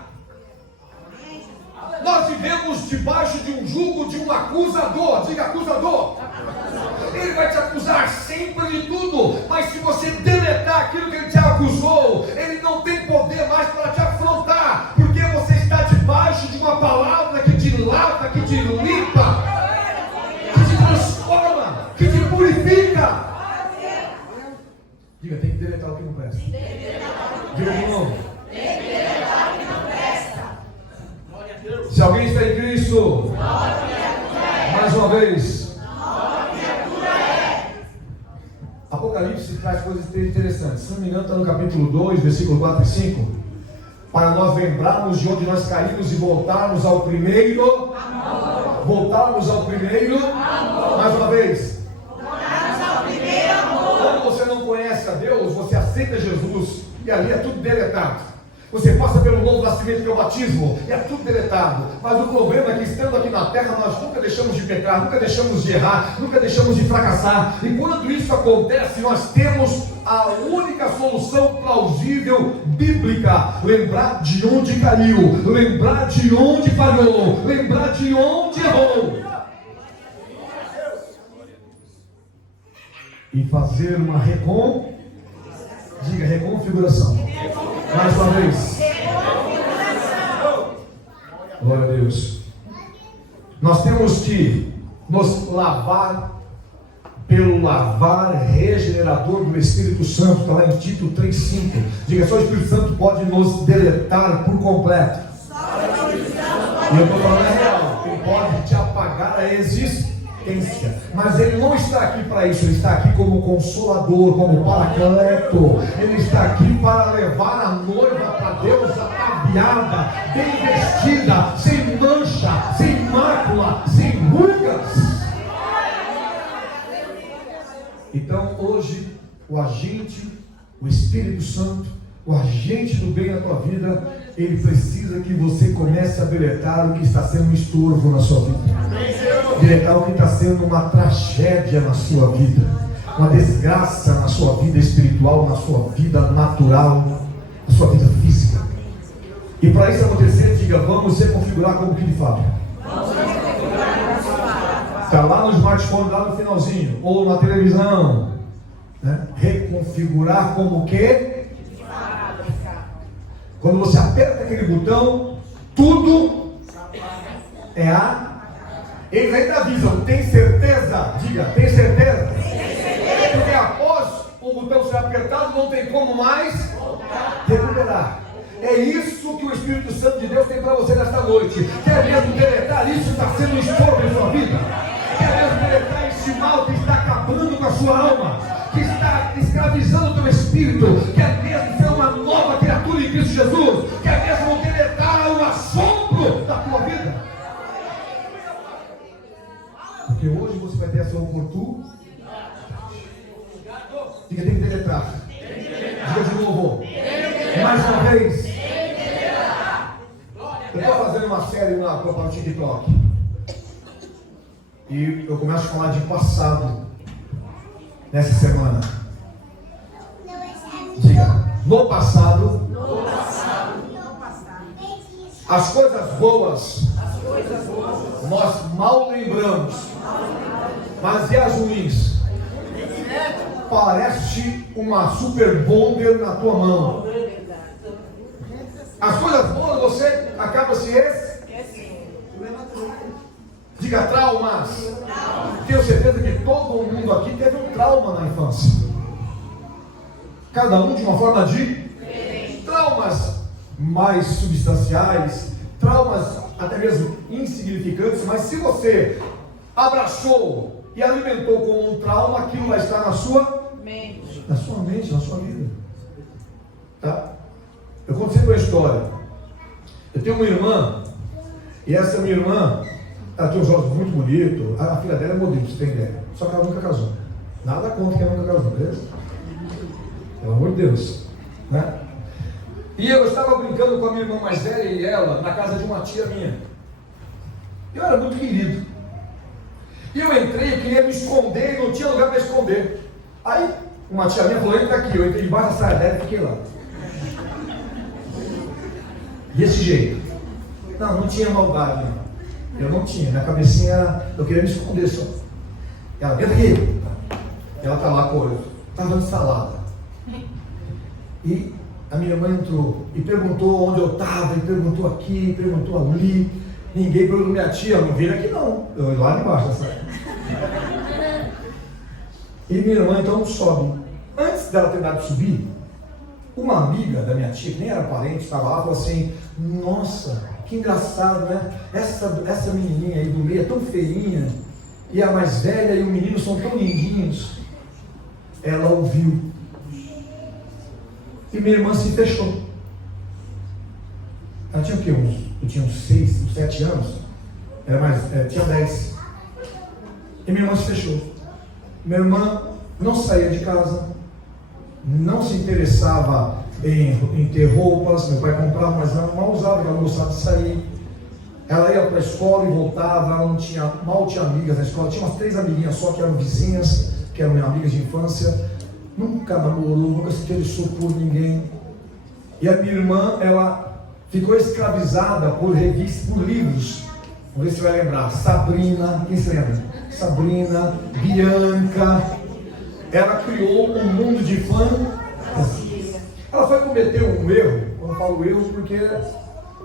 Nós vivemos debaixo de um jugo de um acusador. Diga, acusador. Ele vai te acusar sempre de tudo, mas se você deletar aquilo que ele te acusou, ele não tem poder mais para te afrontar, porque você está debaixo de uma palavra que te lava, que te limpa, que te transforma, que te purifica. Diga, tem que deletar o que não presta. Diga de novo. Tem que deletar o que não presta. Se alguém está em Cristo, mais uma vez, Apocalipse traz coisas interessantes. Se não me engano, está no capítulo 2, versículo 4 e 5. Para nós lembrarmos de onde nós caímos e voltarmos ao primeiro amor. Voltarmos ao primeiro amor. Mais uma vez. Voltarmos ao primeiro amor. Quando você não conhece a Deus, você aceita Jesus e ali é tudo deletado. Você passa pelo novo nascimento, que é o batismo, e é tudo deletado. Mas o problema é que, estando aqui na terra, nós nunca deixamos de pecar, nunca deixamos de errar, nunca deixamos de fracassar. E quando isso acontece, nós temos a única solução plausível bíblica: lembrar de onde caiu, lembrar de onde falhou, lembrar de onde errou, e fazer uma reconfiguração. Mais uma vez. Glória a Deus. Nós temos que nos lavar pelo lavar regenerador do Espírito Santo. Está lá em Tito 3,5. Diga, só o Espírito Santo pode nos deletar por completo. E eu estou falando é real. Ele pode te apagar a existência. Mas ele não está aqui para isso. Ele está aqui como consolador, como paracleto. Ele está aqui para levar a noiva para Deus ataviada, bem vestida, sem mancha, sem mácula, sem rugas. Então hoje o agente, o Espírito Santo, o agente do bem na tua vida, ele precisa que você comece a deletar o que está sendo um estorvo na sua vida, deletar o que está sendo uma tragédia na sua vida, uma desgraça na sua vida espiritual, na sua vida natural, na sua vida física. E para isso acontecer, diga, vamos reconfigurar como que de fato. Está lá no smartphone, lá no finalzinho, ou na televisão, né? Reconfigurar como que? Quando você aperta aquele botão, tudo é a... Eles ainda avisam, tem certeza? Diga, tem certeza? Porque após o botão ser apertado, não tem como mais recuperar. É isso que o Espírito Santo de Deus tem para você nesta noite. Quer mesmo deletar isso que está sendo um estorvo em sua vida? Quer mesmo deletar esse mal que está acabando com a sua alma, que está escravizando o teu espírito? Quer mesmo ser uma nova criatura em Cristo Jesus? Quer mesmo deletar o assombro da tua vida? Porque hoje você vai ter essa oportunidade. Diga, tem que deletar. Diga de novo. Mais uma vez. Eu estou fazendo uma série para o TikTok. E eu começo a falar de passado nessa semana. Diga, no passado, as coisas boas nós mal lembramos, mas e as ruins? Parece uma super bonder na tua mão. As coisas boas você acaba se esquecendo. Diga, traumas. Tenho certeza que todo mundo aqui teve um trauma na infância. Cada um de uma forma diferente. Traumas mais substanciais, traumas até mesmo insignificantes, mas se você abraçou e alimentou como um trauma, aquilo vai estar na sua mente, na sua vida. Tá? Eu conto sempre uma história. Eu tenho uma irmã, e essa minha irmã, ela tem uns olhos muito bonitos. A filha dela é modelo, você tem ideia. Só que ela nunca casou. Nada contra que ela nunca casou, beleza? Pelo amor de Deus, né? E eu estava brincando com a minha irmã mais velha e ela na casa de uma tia minha. Eu era muito querido. E eu entrei, eu queria me esconder e não tinha lugar para esconder. Aí uma tia minha falou, entra aqui. Eu entrei debaixo da saia dela e fiquei lá. Desse jeito. Não tinha maldade, não. Eu não tinha, minha cabecinha era, eu queria me esconder só. Ela, entra aqui. Ela tá lá, estava de salada. E a minha irmã entrou e perguntou onde eu estava, e perguntou aqui, perguntou ali. Ninguém perguntou, minha tia, não vira aqui não. Eu lá debaixo da saia. E minha irmã então sobe. Antes dela terminar de subir, uma amiga da minha tia, que nem era parente, estava lá, falou assim, nossa, que engraçado, né? Essa menininha aí do meio é tão feinha, e a mais velha e o menino são tão lindinhos. Ela ouviu. E minha irmã se fechou. Ela tinha o quê? Eu tinha uns 6, 7 anos. Tinha 10. E minha irmã se fechou. Minha irmã não saía de casa, não se interessava em ter roupas. Meu pai comprava, mas ela mal usava, ela não gostava de sair. Ela ia para a escola e voltava, ela mal tinha amigas na escola. Tinha umas 3 amiguinhas só que eram vizinhas, que eram minhas amigas de infância. Nunca namorou, nunca se interessou por ninguém. E a minha irmã, ela ficou escravizada por revistas, por livros. Vamos ver se você vai lembrar. Sabrina, quem se lembra? Sabrina, Bianca. Ela criou um mundo de fantasia. Ela foi cometer um erro, eu falo erro porque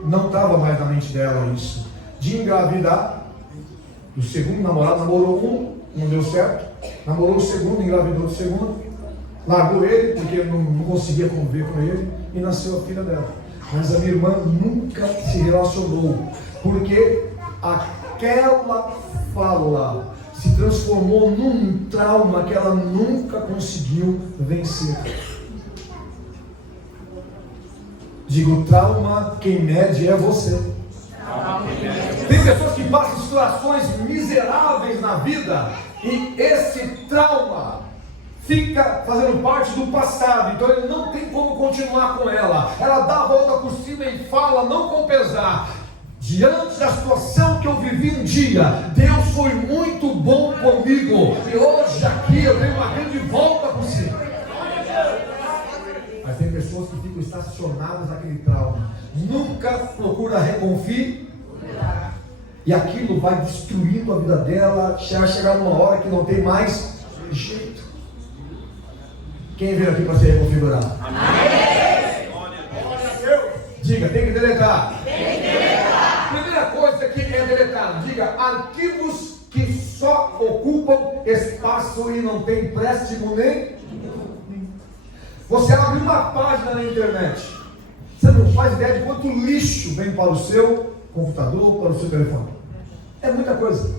não estava mais na mente dela isso, de engravidar do segundo namorado. Namorou um, não deu certo. Namorou o segundo, engravidou do segundo. Largou ele porque não conseguia conviver com ele e nasceu a filha dela. Mas a minha irmã nunca se relacionou, porque aquela fala se transformou num trauma que ela nunca conseguiu vencer. Digo, trauma, quem mede é você. Tem pessoas que passam situações miseráveis na vida e esse trauma fica fazendo parte do passado, então ele não tem como continuar com ela. Ela dá a volta por cima e fala, não com pesar. Diante da situação que eu vivi um dia, Deus foi muito bom comigo, e hoje aqui eu tenho uma grande volta por cima. Mas tem pessoas que ficam estacionadas naquele trauma, nunca procura reconfigurar, e aquilo vai destruindo a vida dela. Chegar numa hora que não tem mais jeito. Quem veio aqui para se reconfigurar? Amém. Diga, tem que deletar. Primeira coisa que é deletar, diga, arquivos que só ocupam espaço e não tem empréstimo nem. Você abre uma página na internet, você não faz ideia de quanto lixo vem para o seu computador, para o seu telefone. É muita coisa.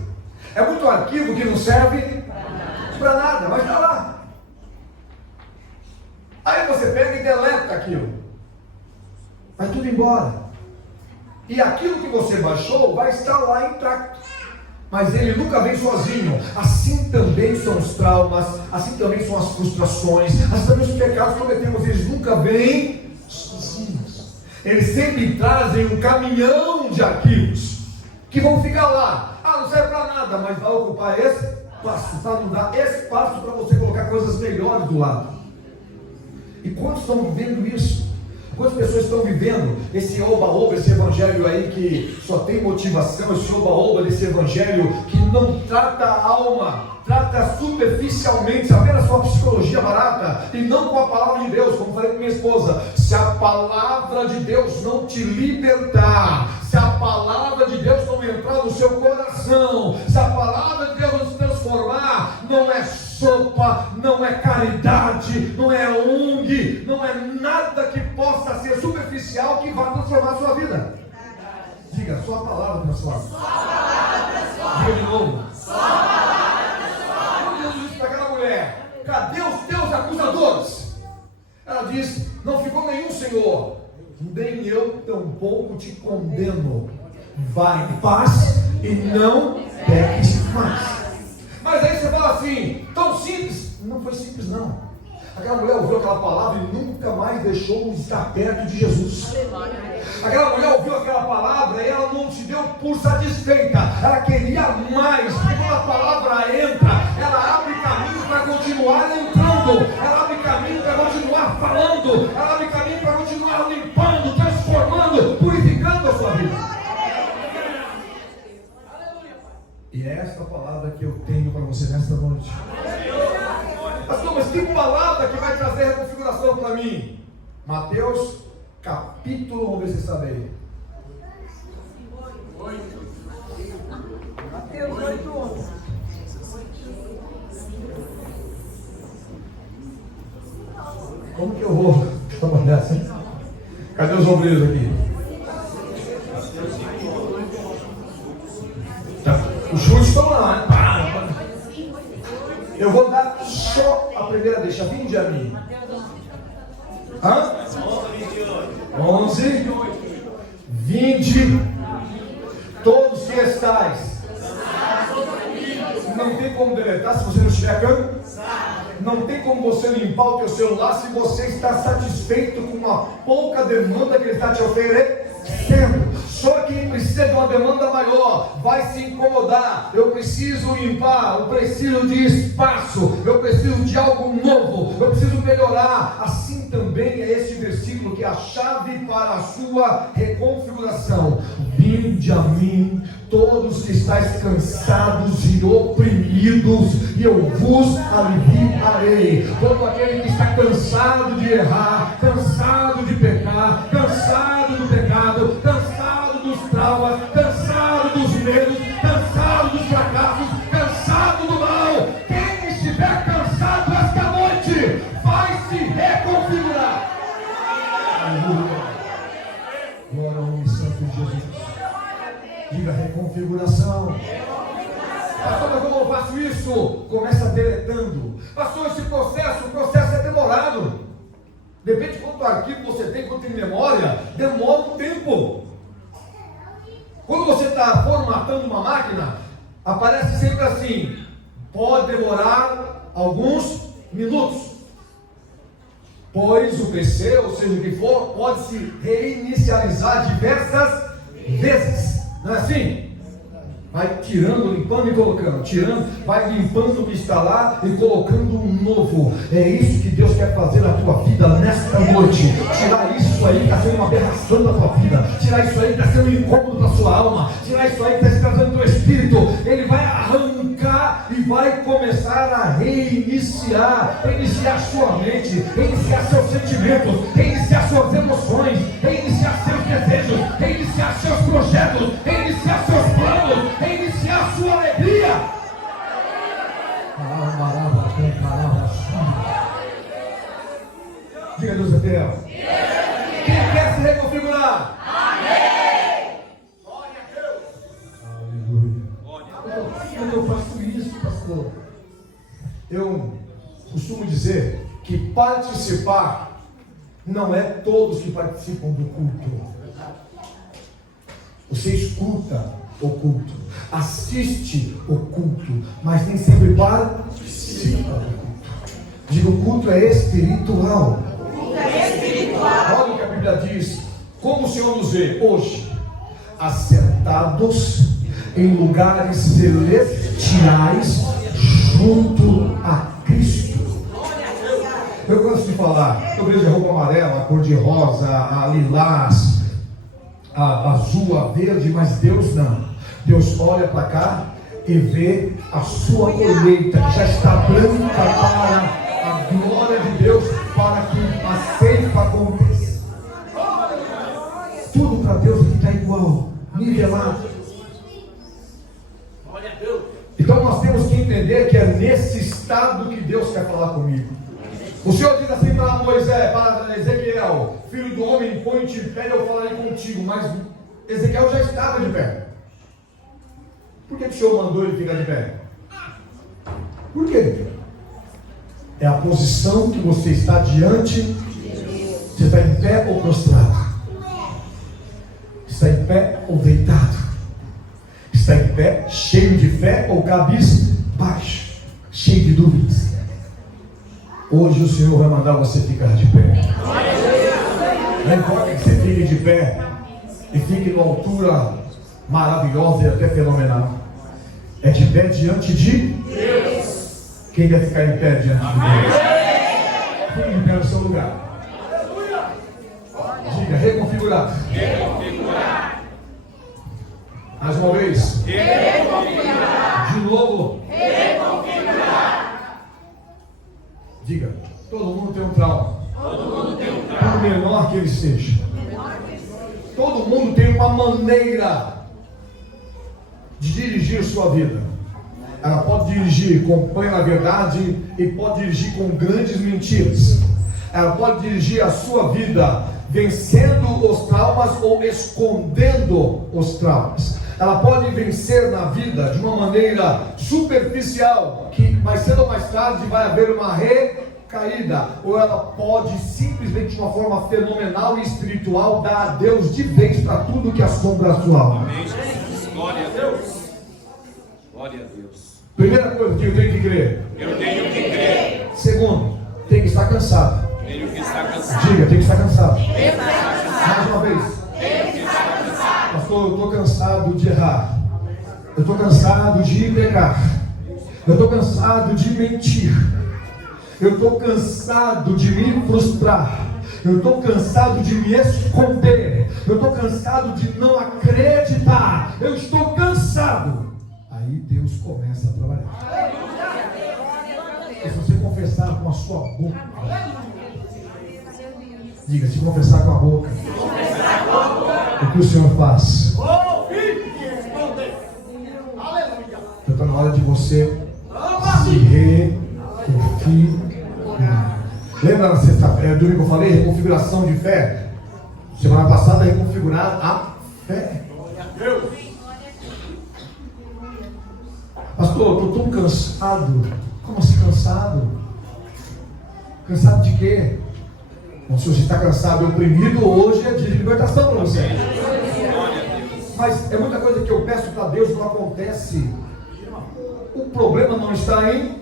É muito arquivo que não serve para nada, mas está lá. Aí você pega e deleta aquilo. Vai tudo embora. E aquilo que você baixou vai estar lá intacto. Mas ele nunca vem sozinho. Assim também são os traumas, assim também são as frustrações, assim também os pecados que cometemos, eles nunca vêm sozinhos. Eles sempre trazem um caminhão de arquivos que vão ficar lá. Não serve para nada, mas vai ocupar espaço, para não dar espaço para você colocar coisas melhores do lado. E quantos estão vivendo isso? Quantas pessoas estão vivendo esse oba-oba, esse evangelho aí que só tem motivação, esse oba-oba desse evangelho que não trata a alma, trata superficialmente, apenas com a psicologia barata e não com a palavra de Deus, como falei com minha esposa. Se a palavra de Deus não te libertar, se a palavra de Deus não entrar no seu coração, se a palavra de Deus não se transformar, não é sopa, não é caridade, não é ONG, não é nada que possa ser superficial que vá transformar a sua vida. Diga, só a palavra transforma. Só a palavra transforma. Diga de novo. Só a palavra transforma. Quando Jesus disse para aquela mulher, cadê os teus acusadores? Ela diz, não ficou nenhum, Senhor, nem eu tampouco te condeno. Vai em paz e não peques mais. Mas aí você fala assim, tão simples. Não foi simples não. Aquela mulher ouviu aquela palavra e nunca mais deixou de estar perto de Jesus. Aquela mulher ouviu aquela palavra e ela não se deu por satisfeita, ela queria mais, porque quando a palavra entra, ela abre caminho para continuar entrando, ela abre caminho para continuar falando, ela abre caminho para continuar limpando, transformando, purificando a sua vida. E é esta palavra que eu tenho para você nesta noite. Pastor, mas que palavra que vai trazer reconfiguração para mim? Mateus capítulo, vamos ver se você sabe aí. Mateus 8:11. Como que eu vou trabalhar assim? Cadê os obreiros aqui? Os chutes estão lá, né? Eu vou dar só a primeira deixa. Vinde a mim. 11, 20, todos que estáis. Não tem como deletar se você não estiver cansado. Não tem como você limpar o teu celular se você está satisfeito com uma pouca demanda que ele está te oferecendo. Só que precisa de uma demanda maior, vai se incomodar. Eu preciso limpar, eu preciso de espaço, eu preciso de algo novo, eu preciso melhorar. Assim também é este versículo que é a chave para a sua reconfiguração. Vinde a mim, todos que estáis cansados e oprimidos, e eu vos aliviarei. Todo aquele que está cansado de errar, cansado de pecar, cansado do pecado, cansado dos traumas, cansado dos medos, cansado dos fracassos, cansado do mal. Quem estiver cansado esta noite vai se reconfigurar. Aleluia. Glória ao nome santo de Jesus. Diga reconfiguração. Pastor, mas como eu faço isso? Começa deletando. Pastor, esse processo, o processo é demorado. Depende de quanto arquivo você tem, quanto tem memória, demora um tempo. Quando você está formatando uma máquina, aparece sempre assim: pode demorar alguns minutos, pois o PC, ou seja o que for, pode se reinicializar diversas vezes. Não é assim? Vai tirando, limpando e colocando, tirando, vai limpando o que está lá e colocando um novo. É isso que Deus quer fazer na tua vida nesta noite. Tirar isso aí que está sendo uma aberração da tua vida, tirar isso aí que está sendo um incômodo da sua alma, tirar isso aí que está se trazendo do teu espírito. Ele vai arrancar e vai começar a reiniciar, sua mente, reiniciar seus sentimentos, reiniciar suas emoções, reiniciar seus desejos, reiniciar seus projetos, reiniciar seus planos, reiniciar sua alegria. Diga Deus fiel. Quem quer se reconfigurar? Amém. Glória a Deus. Aleluia. Quando eu faço isso, pastor, eu costumo dizer que participar não é todos que participam do culto. Você escuta o culto, assiste o culto, mas nem sempre participa do culto. Digo, o culto é espiritual. Olha o que a Bíblia diz: como o Senhor nos vê hoje, assentados em lugares celestiais junto a Cristo. Eu gosto de falar, eu vejo a roupa amarela, a cor de rosa, a lilás, a azul, a verde, mas Deus não. Deus olha para cá e vê a sua colheita que já está branca para a glória de Deus, para que a ceifa aconteça. Tudo para Deus aqui está igual, nivelado. Então nós temos que entender que é nesse estado que Deus quer falar comigo. O Senhor diz assim para Moisés, para Ezequiel: filho do homem, põe-te em pé e eu falarei contigo. Mas Ezequiel já estava de pé. Por que o Senhor mandou ele ficar de pé? Por quê? É a posição que você está diante. Você está em pé ou prostrado? Está em pé ou deitado? Está em pé, cheio de fé ou cabisbaixo, cheio de dúvidas? Hoje o Senhor vai mandar você ficar de pé. Não importa que você fique de pé e fique numa altura maravilhosa e até fenomenal. É de pé diante de Deus. Quem quer ficar em pé diante de Deus? Fique de pé no seu lugar. Diga, reconfigurar. Reconfigurar. Mais uma vez. Reconfigurar. De novo. Reconfigurar. Diga, todo mundo tem um trauma. Todo mundo tem um trauma. Por menor que ele seja. Todo mundo tem uma maneira de dirigir sua vida. Ela pode dirigir com plena verdade e pode dirigir com grandes mentiras. Ela pode dirigir a sua vida vencendo os traumas ou escondendo os traumas. Ela pode vencer na vida de uma maneira superficial, que mais cedo ou mais tarde vai haver uma recaída, ou ela pode simplesmente de uma forma fenomenal e espiritual dar a Deus de vez para tudo que assombra a sua alma. Amém, Jesus. Glória a Deus. Glória a Deus. Primeira coisa que eu tenho que crer. Eu tenho que crer. Segundo, tem que estar cansado. Tenho que estar cansado. Diga, tem que estar cansado. Tenho que estar cansado. Mais uma vez. Tenho que estar cansado. Pastor, eu estou cansado de errar. Eu estou cansado de pecar. Eu estou cansado de mentir. Eu estou cansado de me frustrar. Eu estou cansado de me esconder. Eu estou cansado de não acreditar. Eu estou cansado. Aí Deus começa a trabalhar. E se você confessar com a sua boca, diga, se confessar com a boca, o que o Senhor faz? Então está na hora de você se reconfigurar. Lembra na sexta-feira, domingo eu falei, reconfiguração de fé? Semana passada, reconfigurar a fé. Pastor, eu estou tão cansado. Como assim cansado? Cansado de quê? Bom, se você está cansado e oprimido, hoje é dia de libertação para você. Mas é muita coisa que eu peço para Deus e não acontece. O problema não está em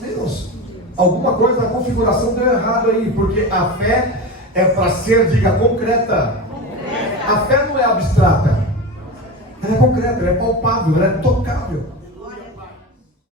Deus. Alguma coisa da configuração deu errado aí, porque a fé é para ser, diga, concreta. A fé não é abstrata. Ela é concreta, ela é palpável, ela é tocável.